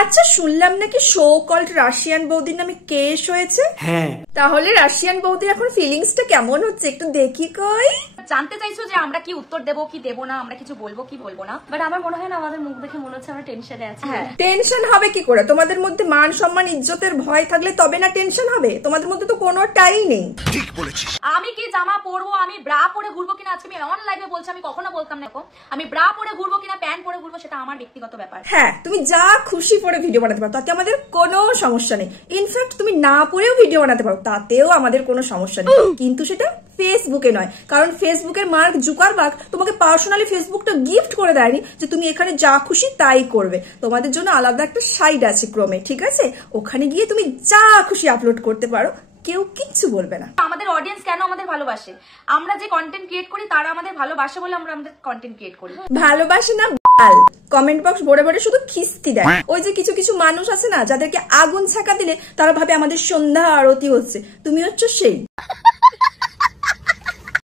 আচ্ছা, শুনলাম নাকি শো কল্ড রাশিয়ান বৌদির নামে কেস হয়েছে। হ্যাঁ, তাহলে রাশিয়ান বৌদির এখন ফিলিংসটা কেমন হচ্ছে একটু দেখি কই। জানতে চাইছো যে আমরা কি উত্তর দেবো কি দেবো না, আমরা কিছু বলবো কি বলবো না, বাট আমার মনে হয় না, আমাদের মুখ দেখে মনে হচ্ছে আমরা টেনশনে আছি। হ্যাঁ, টেনশন হবে কি করে? তোমাদের মধ্যে মান সম্মান ইজ্জতের ভয় থাকলে তবে না টেনশন হবে। তোমাদের মধ্যে তো কোনোটাই নেই। ঠিক বলেছিস। আমি কি জামা পরবো, আমি ব্রা পরে ঘুরবো কিনা, আজকে আমি অন লাইভে বলছি, আমি কখনো বলতাম না এখন। আমি ব্রা পরে ঘুরবো কিনা প্যান্ট পরে ঘুরবো সেটা আমার ব্যক্তিগত ব্যাপার। হ্যাঁ, তুমি যা খুশি পরে ভিডিও বানাতে পারো, তাতে আমাদের কোনো সমস্যা নেই। ইনফ্যাক্ট তুমি না পরেও ভিডিও বানাতে পারো, তাতেও আমাদের কোনো সমস্যা নেই। কিন্তু সেটা ফেসবুকে নয়, কারণ ফেসবুকের মার্ক জুকারবার্গ তোমাকে পার্সোনালি ফেসবুকটা গিফট করে দেয়নি যে তুমি এখানে যা খুশি তাই করবে। তোমাদের জন্য আলাদা একটা সাইট আছে ক্রোমে, ঠিক আছে? ওখানে গিয়ে তুমি যা খুশি আপলোড করতে পারো, কেউ কিচ্ছু বলবে না। আমাদের অডিয়েন্স কেন আমাদের ভালোবাসে? আমরা যে কন্টেন্ট ক্রিয়েট করি তারা আমাদের ভালোবাসে বলে আমরা আমাদের কন্টেন্ট ক্রিয়েট করি। ভালোবাসে না, কমেন্ট বক্স ভরে ভরে শুধু খিস্তি দেয়। ওই যে কিছু কিছু মানুষ আছে না, যাদেরকে আগুন ছাকা দিলে তারা ভাবে আমাদের সন্ধ্যা আরতি হচ্ছে, তুমি হচ্ছে সেই।